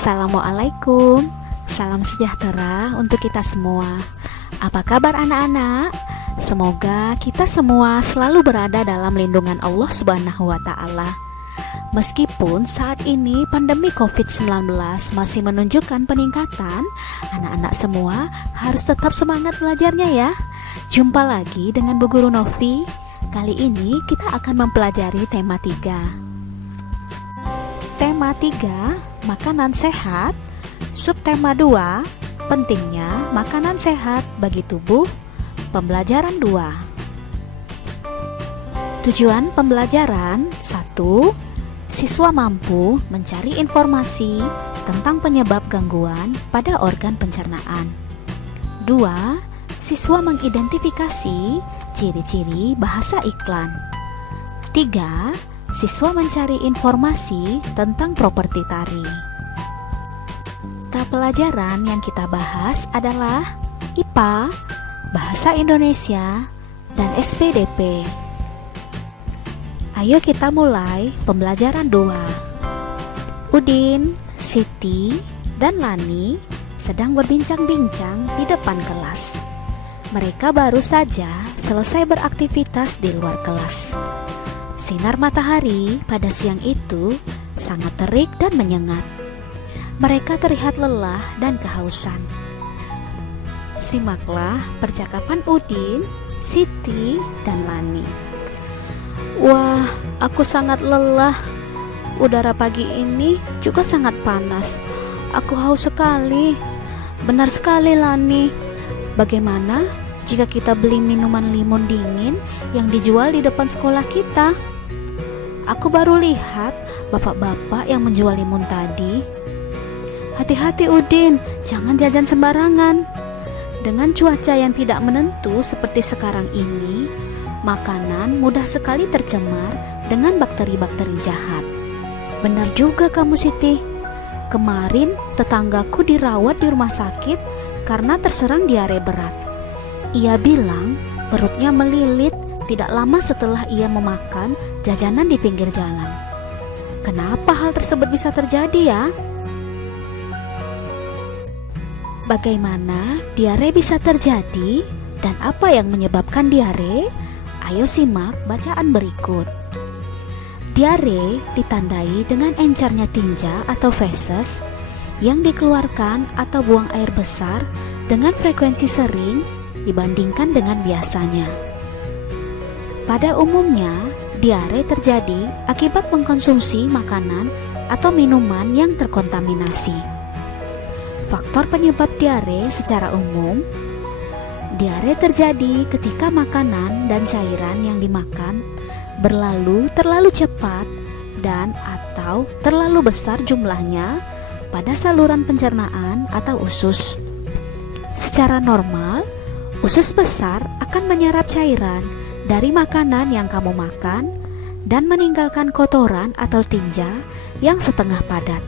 Assalamualaikum, salam sejahtera untuk kita semua. Apa kabar anak-anak? Semoga kita semua selalu berada dalam lindungan Allah Subhanahu wa Ta'ala. Meskipun saat ini pandemi COVID-19 masih menunjukkan peningkatan, anak-anak semua harus tetap semangat belajarnya ya. Jumpa lagi dengan Bu Guru Novi. Kali ini kita akan mempelajari tema 3. Tema 3, makanan sehat. Subtema 2, pentingnya makanan sehat bagi tubuh. Pembelajaran 2. Tujuan pembelajaran 1. Siswa mampu mencari informasi tentang penyebab gangguan pada organ pencernaan. 2. Siswa mengidentifikasi ciri-ciri bahasa iklan. 3. Siswa mencari informasi tentang properti tari. Pelajaran yang kita bahas adalah IPA, Bahasa Indonesia, dan SPDP. Ayo kita mulai pembelajaran 2. Udin, Siti, dan Lani sedang berbincang-bincang di depan kelas. Mereka baru saja selesai beraktivitas di luar kelas. Sinar matahari pada siang itu sangat terik dan menyengat. Mereka terlihat lelah dan kehausan. Simaklah percakapan Udin, Siti, dan Lani. Wah, aku sangat lelah. Udara pagi ini juga sangat panas. Aku haus sekali. Benar sekali, Lani. Bagaimana jika kita beli minuman limun dingin yang dijual di depan sekolah kita? Aku baru lihat bapak-bapak yang menjual limun tadi. Hati-hati Udin, jangan jajan sembarangan. Dengan cuaca yang tidak menentu seperti sekarang ini, makanan mudah sekali tercemar dengan bakteri-bakteri jahat. Benar juga kamu Siti. Kemarin tetanggaku dirawat di rumah sakit karena terserang diare berat. Ia bilang perutnya melilit tidak lama setelah ia memakan jajanan di pinggir jalan. Kenapa hal tersebut bisa terjadi ya? Bagaimana diare bisa terjadi dan apa yang menyebabkan diare? Ayo simak bacaan berikut. Diare ditandai dengan encernya tinja atau feses yang dikeluarkan atau buang air besar dengan frekuensi sering dibandingkan dengan biasanya. Pada umumnya, diare terjadi akibat mengkonsumsi makanan atau minuman yang terkontaminasi. Faktor penyebab diare secara umum, diare terjadi ketika makanan dan cairan yang dimakan berlalu terlalu cepat dan atau terlalu besar jumlahnya pada saluran pencernaan atau usus. Secara normal, usus besar akan menyerap cairan dari makanan yang kamu makan dan meninggalkan kotoran atau tinja yang setengah padat.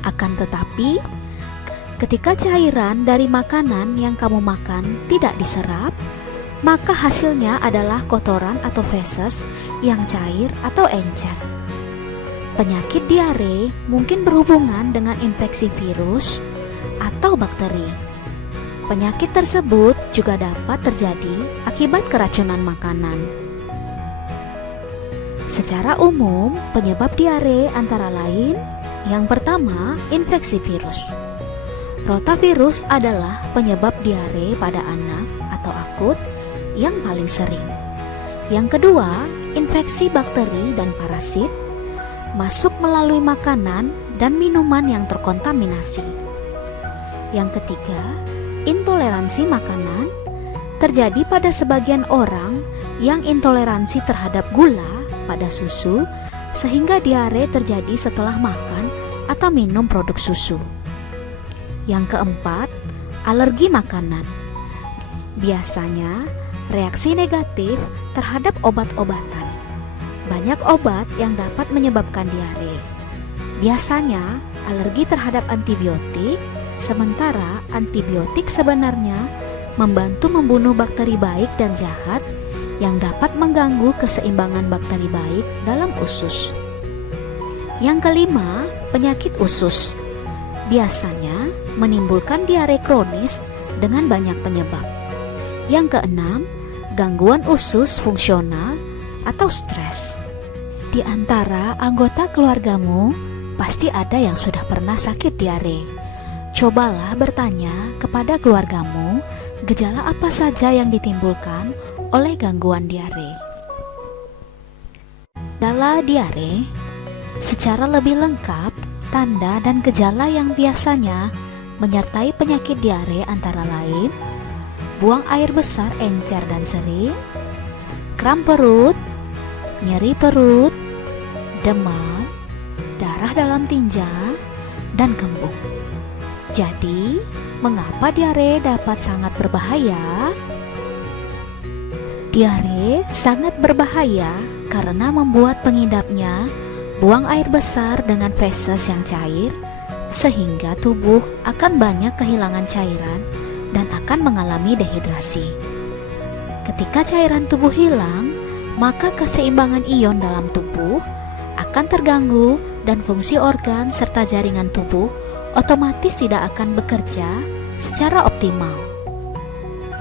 Akan tetapi, ketika cairan dari makanan yang kamu makan tidak diserap, maka hasilnya adalah kotoran atau feses yang cair atau encer. Penyakit diare mungkin berhubungan dengan infeksi virus atau bakteri. Penyakit tersebut juga dapat terjadi akibat keracunan makanan. Secara umum, penyebab diare antara lain, yang pertama, infeksi virus. Rotavirus adalah penyebab diare pada anak atau akut yang paling sering. Yang kedua, infeksi bakteri dan parasit masuk melalui makanan dan minuman yang terkontaminasi. Yang ketiga, intoleransi makanan terjadi pada sebagian orang yang intoleransi terhadap gula pada susu sehingga diare terjadi setelah makan atau minum produk susu. Yang keempat, alergi makanan. Biasanya, reaksi negatif terhadap obat-obatan. Banyak obat yang dapat menyebabkan diare. Biasanya, alergi terhadap antibiotik, sementara antibiotik sebenarnya membantu membunuh bakteri baik dan jahat yang dapat mengganggu keseimbangan bakteri baik dalam usus. Yang kelima, penyakit usus. biasanya menimbulkan diare kronis dengan banyak penyebab. Yang keenam, gangguan usus fungsional atau stres. Di antara anggota keluargamu, pasti ada yang sudah pernah sakit diare. Cobalah bertanya kepada keluargamu, gejala apa saja yang ditimbulkan oleh gangguan diare. Gejala diare secara lebih lengkap, tanda dan gejala yang biasanya menyertai penyakit diare antara lain: buang air besar encer dan sering, kram perut, nyeri perut, demam, darah dalam tinja, dan kembung. Jadi, mengapa diare dapat sangat berbahaya? Diare sangat berbahaya karena membuat pengidapnya buang air besar dengan feses yang cair, sehingga tubuh akan banyak kehilangan cairan dan akan mengalami dehidrasi. Ketika cairan tubuh hilang, maka keseimbangan ion dalam tubuh akan terganggu dan fungsi organ serta jaringan tubuh otomatis tidak akan bekerja secara optimal.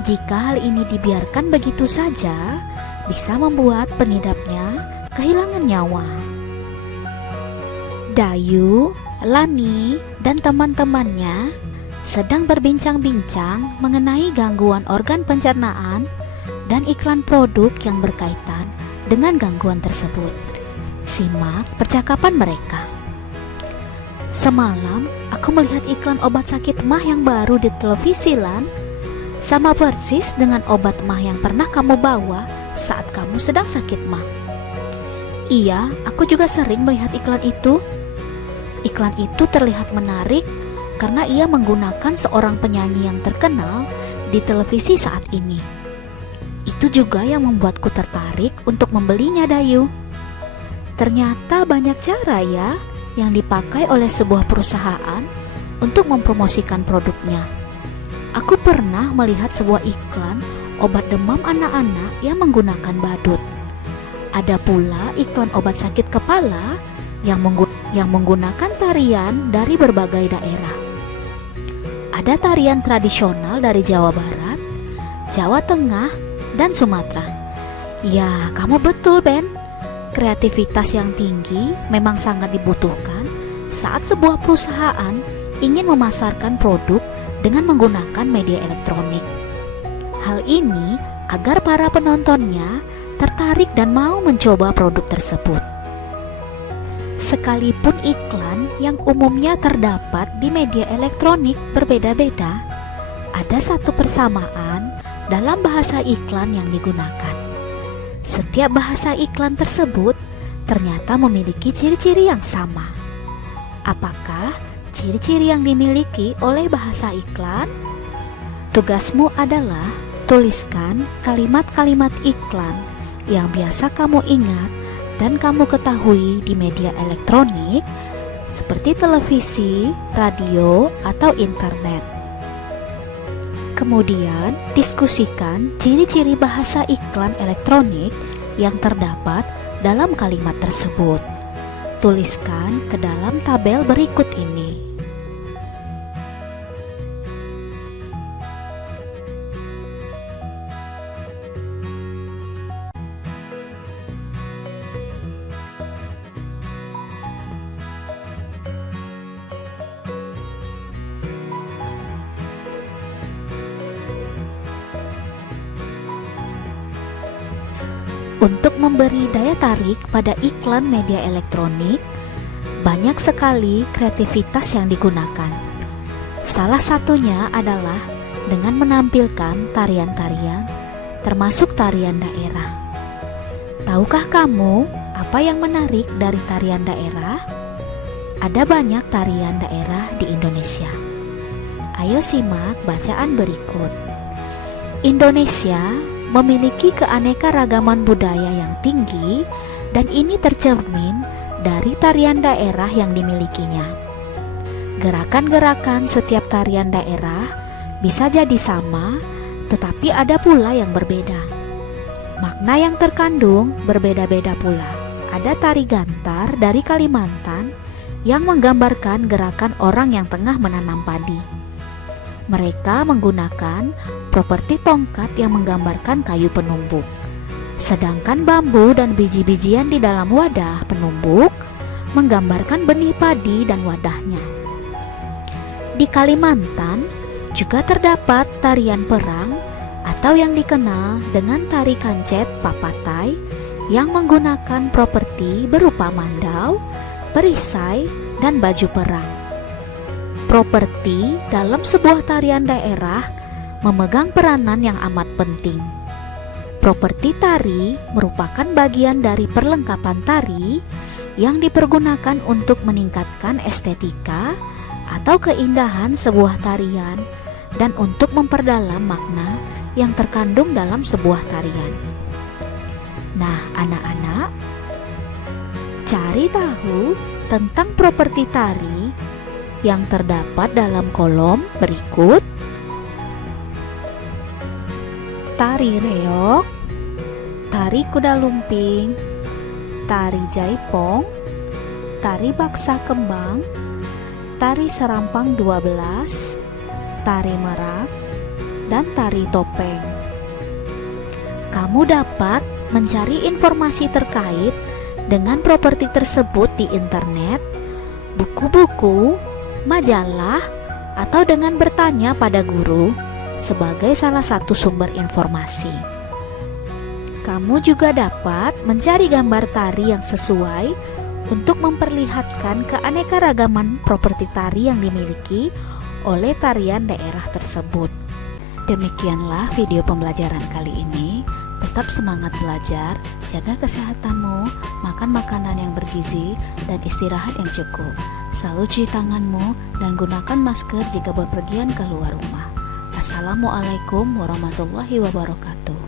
Jika hal ini dibiarkan begitu saja, bisa membuat pengidapnya kehilangan nyawa. Dayu, Lani, dan teman-temannya sedang berbincang-bincang mengenai gangguan organ pencernaan dan iklan produk yang berkaitan dengan gangguan tersebut. Simak percakapan mereka. Semalam aku melihat iklan obat sakit mah yang baru di televisi, Lan. Sama persis dengan obat mah yang pernah kamu bawa saat kamu sedang sakit mah. Iya, aku juga sering melihat iklan itu. Iklan itu terlihat menarik karena ia menggunakan seorang penyanyi yang terkenal di televisi saat ini. Itu juga yang membuatku tertarik untuk membelinya, Dayu. Ternyata banyak cara ya yang dipakai oleh sebuah perusahaan untuk mempromosikan produknya. Aku pernah melihat sebuah iklan obat demam anak-anak yang menggunakan badut. Ada pula iklan obat sakit kepala yang menggunakan tarian dari berbagai daerah. Ada tarian tradisional dari Jawa Barat, Jawa Tengah, dan Sumatera. Ya, kamu betul, Ben. Kreativitas yang tinggi memang sangat dibutuhkan saat sebuah perusahaan ingin memasarkan produk dengan menggunakan media elektronik. Hal ini agar para penontonnya tertarik dan mau mencoba produk tersebut. Sekalipun iklan yang umumnya terdapat di media elektronik berbeda-beda, ada satu persamaan dalam bahasa iklan yang digunakan. Setiap bahasa iklan tersebut ternyata memiliki ciri-ciri yang sama. Apakah ciri-ciri yang dimiliki oleh bahasa iklan? Tugasmu adalah tuliskan kalimat-kalimat iklan yang biasa kamu ingat dan kamu ketahui di media elektronik seperti televisi, radio, atau internet. Kemudian, diskusikan ciri-ciri bahasa iklan elektronik yang terdapat dalam kalimat tersebut. Tuliskan ke dalam tabel berikut ini. Untuk memberi daya tarik pada iklan media elektronik, banyak sekali kreativitas yang digunakan. Salah satunya adalah dengan menampilkan tarian-tarian, termasuk tarian daerah. Tahukah kamu apa yang menarik dari tarian daerah? Ada banyak tarian daerah di Indonesia. Ayo simak bacaan berikut. Indonesia memiliki keanekaragaman budaya yang tinggi dan ini tercermin dari tarian daerah yang dimilikinya. Gerakan-gerakan setiap tarian daerah bisa jadi sama, tetapi ada pula yang berbeda. Makna yang terkandung berbeda-beda pula. Ada tari gantar dari Kalimantan yang menggambarkan gerakan orang yang tengah menanam padi. Mereka menggunakan properti tongkat yang menggambarkan kayu penumbuk. Sedangkan bambu dan biji-bijian di dalam wadah penumbuk menggambarkan benih padi dan wadahnya. Di Kalimantan juga terdapat tarian perang atau yang dikenal dengan tari kancet papatai yang menggunakan properti berupa mandau, perisai, dan baju perang. Properti dalam sebuah tarian daerah memegang peranan yang amat penting. Properti tari merupakan bagian dari perlengkapan tari yang dipergunakan untuk meningkatkan estetika atau keindahan sebuah tarian dan untuk memperdalam makna yang terkandung dalam sebuah tarian. Nah, anak-anak, cari tahu tentang properti tari yang terdapat dalam kolom berikut. Tari reog, tari kuda lumping, tari jaipong, tari baksa kembang, tari serampang 12, tari merak, dan tari topeng. Kamu dapat mencari informasi terkait dengan properti tersebut di internet, buku-buku, majalah, atau dengan bertanya pada guru sebagai salah satu sumber informasi. Kamu juga dapat mencari gambar tari yang sesuai untuk memperlihatkan keanekaragaman properti tari yang dimiliki oleh tarian daerah tersebut. Demikianlah video pembelajaran kali ini. Tetap semangat belajar, jaga kesehatanmu, makan makanan yang bergizi, dan istirahat yang cukup. Selalu cuci tanganmu dan gunakan masker jika bepergian keluar rumah. Assalamualaikum warahmatullahi wabarakatuh.